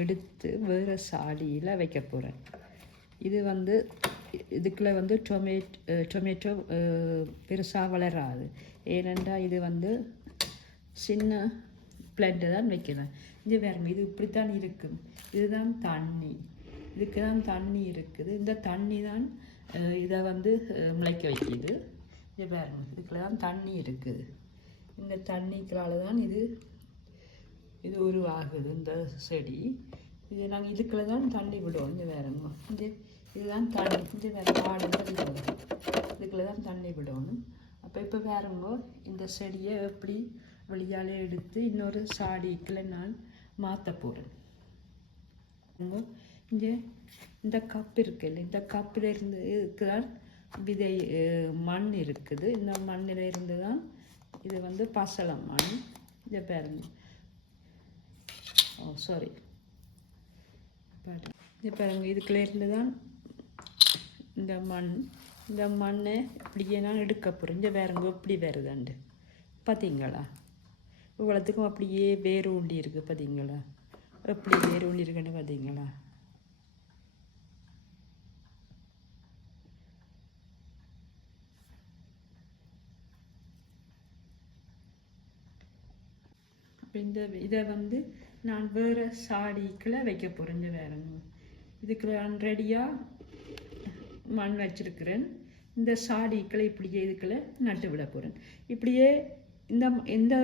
எடுத்து வேறு சாலியில் வைக்க போகிறேன் இது வந்து இதுக்குள்ளே வந்து டொமேட் டொமேட்டோ பெருசாக வளராது. ஏனென்றால் இது வந்து சின்ன பிளட்டை தான் வைக்கிறேன். இங்கே வேறுங்க இது இப்படித்தான் இருக்கும். இதுதான் தண்ணி. இதுக்கு தான் தண்ணி இருக்குது. இந்த தண்ணி தான் இதை வந்து முளைக்க வைக்கிது. இங்கே பாருங்க இதுக்குள்ள தான் தண்ணி இருக்குது. இந்த தண்ணிக்களால் தான் இது இது உருவாகுது இந்த செடி. இது நாங்கள் இதுக்குள்ள தான் தண்ணி விடுவோம். இந்த வேறங்க இந்த இதுதான் தண்ணி இந்த வேறு பாடுங்க விடுவோம் இதுக்குள்ள தான் தண்ணி விடணும் அப்போ இப்போ வேறங்க இந்த செடியை எப்படி வெளியால் எடுத்து இன்னொரு சாடிக்குள்ள நான் மாற்ற போகிறேன் இங்கே இந்த கப் இருக்குல்ல இந்த கப்பில் இருந்து இருக்குதான் விதை மண் இருக்குது. இந்த மண்ணில் இருந்து தான் இது வந்து பசலம் மண். இதை பாருங்க. ஓ சாரி இது பாருங்க இதுக்குள்ள இருந்து தான் இந்த மண் இந்த மண்ணை இப்படியே நான் எடுக்க போகிறேன் இங்கே இப்படி எப்படி வருதாண்டு பார்த்தீங்களா இவ்வளோத்துக்கும் அப்படியே வேறு ஊண்டி இருக்குது பார்த்தீங்களா எப்படி வேறு ஊண்டி இருக்குன்னு பார்த்தீங்களா இந்த இதை வந்து நான் வேறு சாடிக்குள்ளே வைக்க போகிறேன் வேறங்க இதுக்கு நான் ரெடியாக மண் வச்சிருக்கிறேன். இந்த சாடிக்களை இப்படியே இதுக்குள்ள நட்டு விட போகிறேன் இப்படியே இந்த இந்த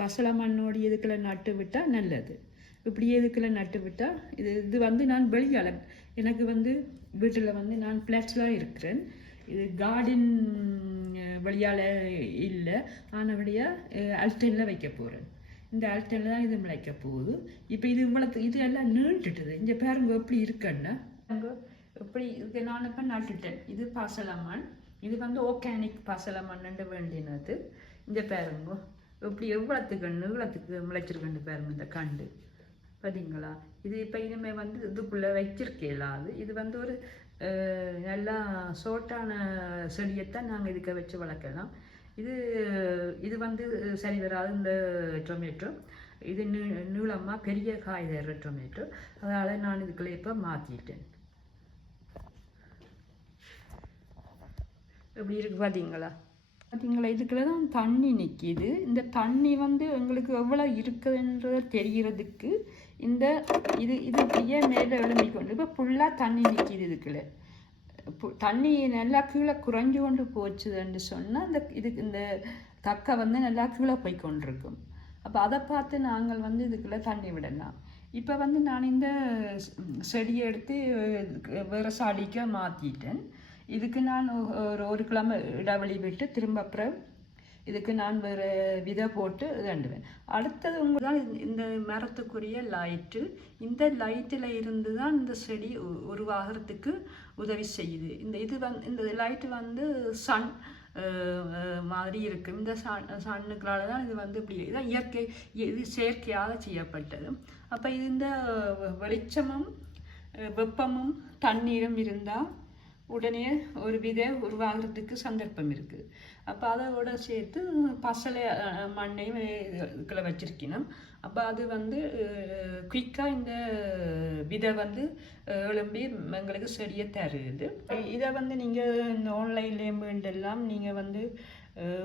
பசலை மண்ணோட இதுக்குள்ள நட்டு விட்டால் நல்லது. இப்படியே இதுக்குள்ள நட்டு விட்டால் இது இது வந்து நான் வெளியால் எனக்கு வந்து வீட்டில் வந்து நான் ஃப்ளாட்ஸ்லாம் இருக்கிறேன். இது கார்டன் வழியால் இல்லை. ஆனபடியாக அல்டனில் வைக்க போகிறேன் இந்த அல்டனில் தான் இது முளைக்க போகுது. இப்போ இது இவ்வளோ இது எல்லாம் நீண்டுட்டுது. இங்கே பேருங்க எப்படி இருக்குன்னா எப்படி இதுக்கு நான் இப்போ நட்டுட்டேன். இது பாசலமான். இது வந்து ஆர்கானிக் பாசலமான்னு வேண்டினது. இந்த பேருங்க எப்படி எவ்வளோத்துக்கு நீளத்துக்கு முளைச்சிருக்குன்னு பாருங்க இந்த கண்டு. பார்த்தீங்களா இது இப்போ இனிமேல் வந்து இதுக்குள்ளே வச்சிருக்கலாது இது வந்து ஒரு நல்லா சோட்டான செடியைத்தான் நாங்கள் இதுக்க வச்சு வளர்க்கலாம். இது இது வந்து சரி வராது இந்த டொமேட்டோ இது நீ நீளமாக பெரிய காய் தர்ற டொமேட்டோ அதனால் நான் இதுக்குள்ளே இப்போ மாற்றிட்டேன் எப்படி இருக்கு பார்த்தீங்களா பார்த்தீங்களா இதுக்குள்ள தான் தண்ணி நிற்கிது இந்த தண்ணி வந்து எங்களுக்கு எவ்வளோ இருக்குதுன்றத தெரிகிறதுக்கு இந்த இது இது இப்படியே மேலே எழும்பி கொண்டு இப்போ ஃபுல்லாக தண்ணி நிற்கிது இதுக்குள்ள. தண்ணி நல்லா கீழே குறைஞ்சு கொண்டு போச்சுதுன்னு சொன்னால் இந்த இதுக்கு இந்த கக்கை வந்து நல்லா கீழே போய் கொண்டிருக்கும். அப்போ அதை பார்த்து நாங்கள் வந்து இதுக்குள்ளே தண்ணி விடலாம். இப்போ வந்து நான் இந்த செடியை எடுத்து வேறு சாலிக்க மாற்றிட்டேன் இதுக்கு நான் ஒரு ஒரு கிழமை இடைவெளி விட்டு திரும்ப அப்புறம் இதுக்கு நான் வேறு விதை போட்டு கண்டுவேன் அடுத்தது உங்க தான் இந்த- இந்த மரத்துக்குரிய லைட்டு இந்த லைட்டில் இருந்து தான் இந்த செடி உ- உருவாகிறதுக்கு உதவி செய்யுது. இந்த இது வந்து இந்த லைட்டு வந்து சன் மாதிரி இருக்கு. இந்த சன் சன்னுக்களால தான் இது வந்து இப்படி இதான் இயற்கை இது செயற்கையாக செய்யப்பட்டது. அப்போ இந்த வெளிச்சமும் வெப்பமும் தண்ணீரும் இருந்தால் உடனே ஒரு விதை உருவாகிறதுக்கு சந்தர்ப்பம் இருக்குது அப்போ அதோட சேர்த்து பசலை மண்ணையும் இதுக்குள்ள வச்சிருக்கணும். அப்போ அது வந்து குயிக்காக இந்த விதை வந்து எழும்பி எங்களுக்கு செடியை தருது. இதை வந்து நீங்கள் இந்த ஆன்லைன்லேயும் வேண்டெல்லாம் நீங்கள் வந்து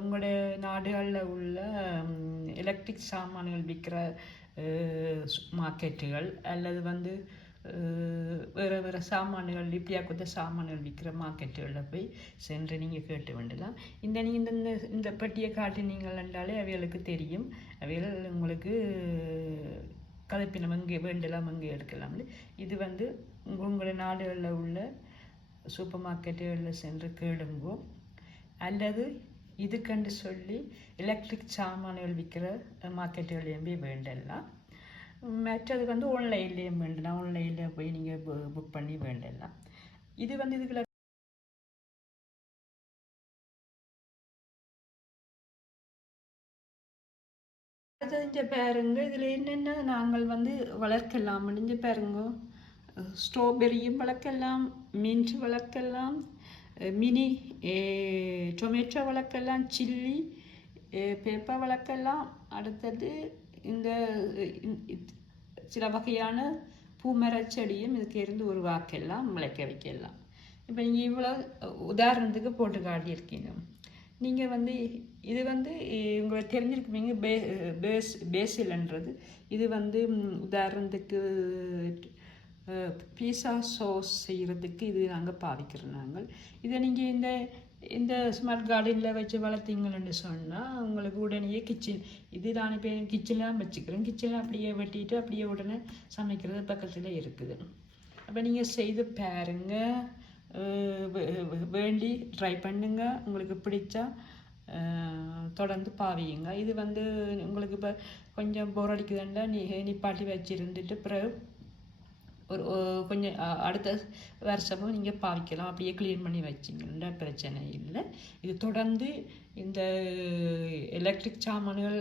உங்களோட நாடுகளில் உள்ள எலக்ட்ரிக் சாமான்கள் விற்கிற மார்க்கெட்டுகள் அல்லது வந்து வேறு வேறு சாமான்கள் இப்படியா கொடுத்த சாமான்கள் விற்கிற மார்க்கெட்டுகளில் போய் சென்று நீங்கள் கேட்டு வேண்டலாம் இந்த நீங்கள் இந்த இந்த இந்த பெட்டியை காட்டினீங்கள் என்றாலே அவைகளுக்கு தெரியும். அவைகள் உங்களுக்கு கலப்பினம் எங்கே வேண்டலாம் எங்கே எடுக்கலாம்னு இது வந்து உங்க- உங்களுடைய நாடுகளில் உள்ள சூப்பர் மார்க்கெட்டுகளில் சென்று கேளுங்கோ. அல்லது இதுக்கண்டு சொல்லி எலக்ட்ரிக் சாமான்கள் விற்கிற மார்க்கெட்டுகளையும் போய் வேண்டலாம். மற்றது வந்து ஆன்லைன்லேயே வேண்டலாம் ஆன்லைனில் போய் நீங்கள் புக் பண்ணி வேண்டலாம். இது வந்து இதுக்குள்ள தெரிஞ்ச பாருங்க இதில் என்னென்ன நாங்கள் வந்து வளர்க்கலாம் முடிஞ்ச பாருங்க. ஸ்ட்ராபெரியும் வளர்க்கலாம் மின்ட் வளர்க்கலாம் மினி டொமேட்டோ வளர்க்கலாம் சில்லி பேப்பர் வளர்க்கலாம். அடுத்தது இந்த சில வகையான பூமரச்செடியும் செடியும் இதுக்கு உருவாக்கலாம் முளைக்க வைக்கலாம். இப்போ நீங்கள் இவ்வளோ உதாரணத்துக்கு போட்டு காட்டியிருக்கீங்க. நீங்கள் வந்து இது வந்து உங்களுக்கு தெரிஞ்சிருக்குவீங்க பே பேஸ் பேசிலன்றது. இது வந்து உதாரணத்துக்கு பீஸா சோஸ் செய்கிறதுக்கு இது நாங்கள் பாவிக்கிறோம் நாங்கள் இதை நீங்கள் இந்த இந்த ஸ்மார்ட் கார்டனில் வச்சு வளர்த்தீங்கன்னு சொன்னால் உங்களுக்கு உடனே கிச்சன் இது நான் இப்போ கிச்சன்லாம் வச்சுக்கிறேன். கிச்சனில் அப்படியே வெட்டிட்டு அப்படியே உடனே சமைக்கிறது பக்கத்தில் இருக்குது. அப்போ நீங்கள் செய்து பாருங்க. வேண்டி ட்ரை பண்ணுங்க. உங்களுக்கு பிடிச்சா தொடர்ந்து பாவியுங்க இது வந்து உங்களுக்கு இப்போ கொஞ்சம் போர் அடிக்குதுன்னா நீ நிப்பாட்டி வச்சுருந்துட்டு பிறகு ஒரு கொஞ்சம் அடுத்த வருஷமும் நீங்கள் பாவிக்கலாம். அப்படியே க்ளீன் பண்ணி வச்சிங்கன்னா பிரச்சனை இல்லை. இது தொடர்ந்து இந்த எலக்ட்ரிக் சாமான்கள்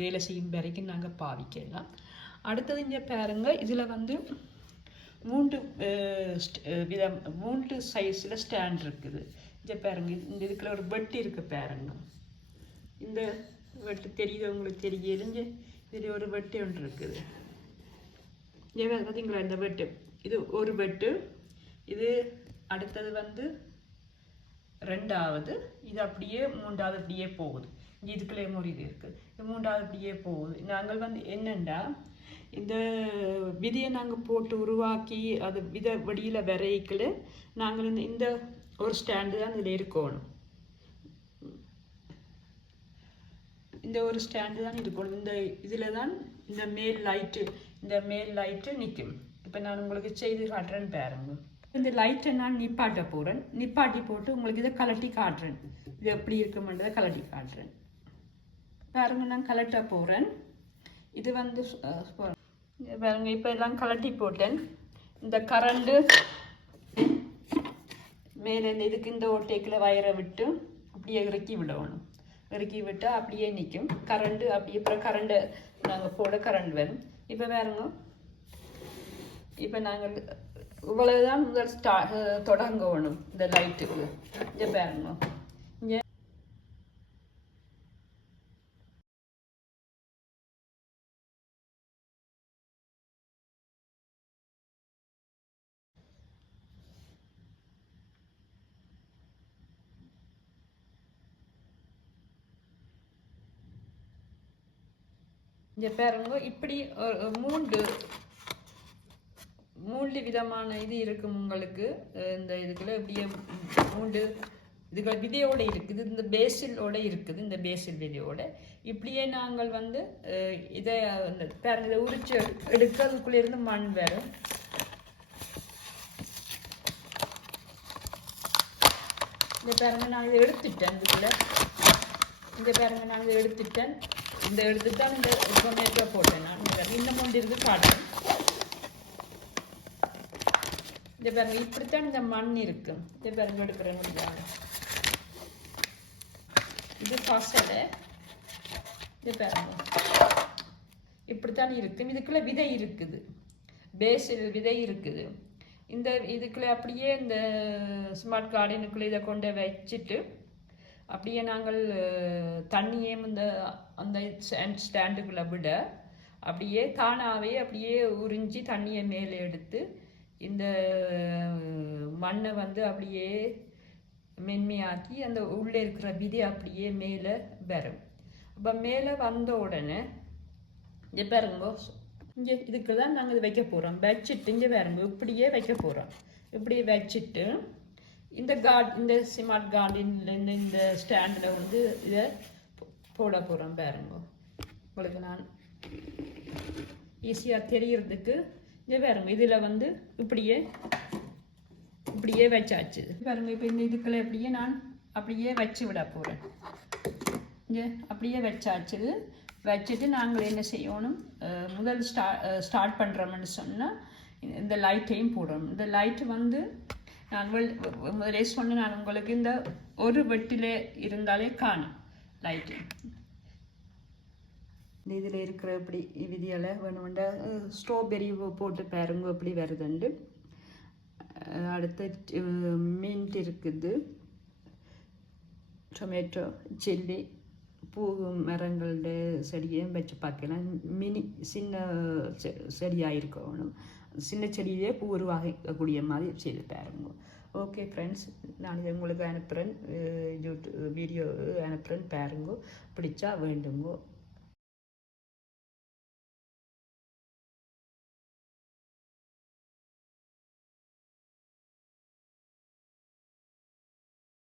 வேலை செய்யும் வரைக்கும் நாங்கள் பாவிக்கலாம். அடுத்தது இங்கே பாருங்க. இதில் வந்து மூன்று விதம் மூன்று சைஸில் ஸ்டாண்ட் இருக்குது. இங்கே பாருங்க. இந்த இதுக்குள்ள ஒரு பெட்டு இருக்குது பாருங்க. இந்த வெட்டு தெரியுது? உங்களுக்கு தெரியலைங்க இதில் ஒரு வெட்டு ஒன்று இருக்குது. ஏன் பார்த்தீங்களா இந்த வெட்டு. இது ஒரு வெட்டு. இது அடுத்தது வந்து ரெண்டாவது. இது அப்படியே மூன்றாவது அப்படியே போகுது. இதுக்குள்ளே முறிது இருக்குது இது மூன்றாவது அப்படியே போகுது. நாங்கள் வந்து என்னென்னா இந்த விதியை நாங்கள் போட்டு உருவாக்கி அது விதை வெடியில் விரைக்கல நாங்கள் இந்த இந்த ஒரு ஸ்டாண்டு தான் இதில் இருக்கணும். இந்த ஒரு ஸ்டாண்டு தான் இருக்கணும் இந்த இதில் தான் இந்த மேல் லைட்டு இந்த மேல் லைட்டு நிற்கும் இப்போ நான் உங்களுக்கு செய்து காட்டுறேன்னு பாருங்க. இந்த லைட்டை நான் நிப்பாட்ட போகிறேன் நிப்பாட்டி போட்டு உங்களுக்கு இதை கலட்டி காட்டுறேன். இது எப்படி இருக்குமென்றதை கலட்டி காட்டுறேன். பாருங்க நான் கலட்ட போகிறேன் இது வந்து பாருங்க இப்போ எல்லாம் கலட்டி போட்டேன். இந்த கரண்டு மேலே இந்த இதுக்கு இந்த ஓட்டைக்கில் வயரை விட்டு அப்படியே இறக்கி விடணும். இறக்கி விட்டு அப்படியே நிற்கும் கரண்டு அப்படியே அப்புறம் கரண்டு நாங்கள் போட கரண்ட் வரும். இப்போ பாருங்க. இப்போ நாங்கள் இவ்வளவுதான் முதல் ஸ்டா தொடங்கணும் இந்த லைட்டுக்கு இங்கே பாருங்க இங்கே இங்கே பாருங்க இப்படி மூன்று மூன்று விதமான இது இருக்கும் உங்களுக்கு. இந்த இதுக்குள்ள இப்படியே மூன்று இதுகள் விதையோட இருக்குது இந்த பேசிலோட இருக்குது இந்த பேசில் விதையோட. இப்படியே நாங்கள் வந்து இதை இந்த பாருங்க இதை உரிச்சு எடு- எடுக்கிறதுக்குள்ள இருந்து மண் வரும். இந்த பாருங்க நான் இதை எடுத்துட்டேன் இதுக்குள்ள. இந்த பாருங்க நான் இதை எடுத்துட்டேன். இந்த எடுத்துட்டு தான் இந்த டொமேட்டோ போட்டேன் நான். இந்த இன்னும் ஒன்று இருந்து காட்டுறேன் இந்த பாருங்க இப்படித்தான் இந்த மண் இருக்கு. இந்த பாருங்க எடுக்கிறேன் இது பசலை இது பாருங்க. இப்படித்தான் இருக்கு. இதுக்குள்ள விதை இருக்குது. பேஸில் விதை இருக்குது. இந்த இதுக்குள்ள அப்படியே இந்த ஸ்மார்ட் கார்டனுக்குள்ள இதை கொண்டு வச்சுட்டு அப்படியே நாங்கள் தண்ணியே இந்த அந்த ஸ்டாண்டுக்குள்ளே விட அப்படியே தானாகவே அப்படியே உறிஞ்சி தண்ணியை மேலே எடுத்து இந்த மண்ணை வந்து அப்படியே மென்மையாக்கி அந்த உள்ளே இருக்கிற விதை அப்படியே மேலே வரும். அப்போ மேலே வந்த உடனே இங்கே பாருங்க இங்கே இதுக்கு தான் நாங்கள் இது வைக்க போகிறோம் வச்சுட்டு இங்கே பாருங்க இப்படியே வைக்க போகிறோம் இப்படியே வச்சுட்டு இந்த கார்ட் இந்த ஸ்மார்ட் கார்டின் இந்த இந்த ஸ்டாண்டில் வந்து இதை போ- போட போகிறோம் பாருங்க. உங்களுக்கு நான் ஈஸியாக தெரியறதுக்கு இங்கே பாருங்க இதில் வந்து இப்படியே இப்படியே வச்சாச்சு. பாருங்க இப்போ இந்த இதுக்குள்ள அப்படியே நான் அப்படியே வச்சு விட போகிறேன் இங்கே அப்படியே வச்சாச்சு. வச்சுட்டு நாங்கள் என்ன செய்யணும்? முதல் ஸ்டா ஸ்டார்ட் பண்ணுறோம்னு சொன்னால் இந்த லைட்டையும் போடணும். இந்த லைட் வந்து நான் முதலே சொன்ன நான் உங்களுக்கு இந்த ஒரு வெட்டிலே இருந்தாலே காணும். லைட்டு இந்த இதில் இருக்கிற இப்படி விதியால் வேணுமெண்டா ஸ்ட்ராபெரி போட்டு பாருங்க எப்படி வருதுண்டு. அடுத்த அடுத்து மின்ட் இருக்குது. டொமேட்டோ சில்லி பூ மரங்களோட செடியையும் வச்சு பார்க்கலாம். மினி சின்ன செ- செடியாக இருக்கணும் சின்ன செடியிலே பூ உருவாகக்கூடிய மாதிரி செய்து பாருங்க ஓகே ஃப்ரெண்ட்ஸ் நான் இதை உங்களுக்கு அனுப்புகிறேன் யூடியூப் வீடியோ அனுப்புகிறேன் பாருங்க. பிடிச்சா வேண்டுங்கோ.